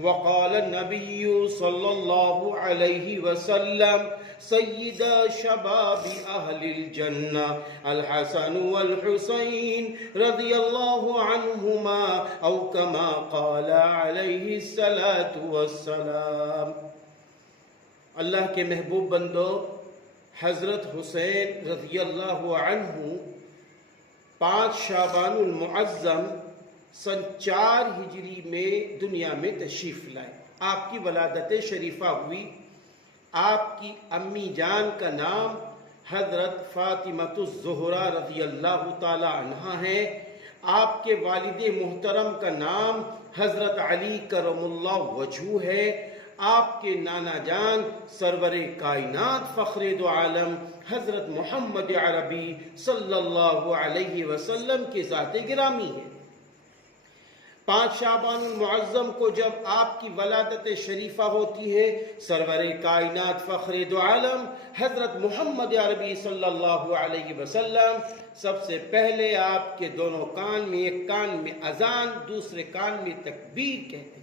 وقال النبي صلى الله عليه وسلم سيد شباب أهل الجنة الحسن والحسين رضي الله عنهما أو كما قال عليه الصلاة والسلام۔ اللہ کے محبوب بندو، حضرت حسین رضی اللہ عنہ 5 شعبان المعظم سن 4 ہجری میں دنیا میں تشریف لائے۔ آپ کی ولادت شریفہ ہوئی۔ آپ کی امی جان کا نام حضرت فاطمۃ الزہرا رضی اللہ تعالی عنہا ہے۔ آپ کے والد محترم کا نام حضرت علی کرم اللہ وجہہ ہے۔ آپ کے نانا جان سرور کائنات فخر دو عالم حضرت محمد عربی صلی اللہ علیہ وسلم کے ذات گرامی ہے۔ 5 شعبان المعظم کو جب آپ کی ولادت شریفہ ہوتی ہے، سرور کائنات فخر دو عالم حضرت محمد عربی صلی اللہ علیہ وسلم سب سے پہلے آپ کے دونوں کان میں، ایک کان میں اذان، دوسرے کان میں تکبیر کہتے ہیں۔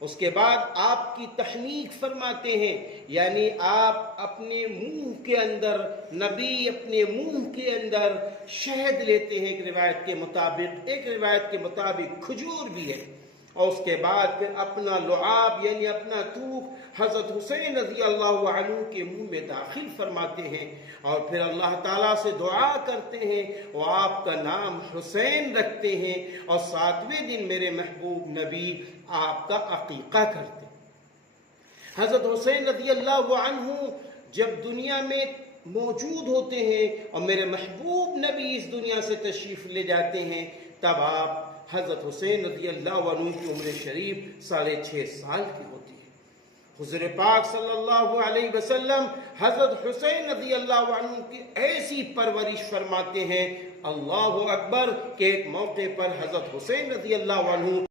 اس کے بعد آپ کی تحنیک فرماتے ہیں، یعنی آپ اپنے منہ کے اندر، نبی اپنے منہ کے اندر شہد لیتے ہیں ایک روایت کے مطابق کھجور بھی ہے، اور اس کے بعد پھر اپنا لعاب یعنی اپنا تھوک حضرت حسین رضی اللہ عنہ کے منہ میں داخل فرماتے ہیں، اور پھر اللہ تعالیٰ سے دعا کرتے ہیں اور آپ کا نام حسین رکھتے ہیں، اور 7ویں دن میرے محبوب نبی آپ کا عقیقہ کرتے ہیں۔ حضرت حسین رضی اللہ عنہ جب دنیا میں موجود ہوتے ہیں اور میرے محبوب نبی اس دنیا سے تشریف لے جاتے ہیں، تب آپ حضرت حسین رضی اللہ عنہ کی عمر شریف 6.5 سال کی ہوتی ہے۔ حضور پاک صلی اللہ علیہ وسلم حضرت حسین رضی اللہ عنہ کی ایسی پرورش فرماتے ہیں، اللہ اکبر، کہ ایک موقع پر حضرت حسین رضی اللہ عنہ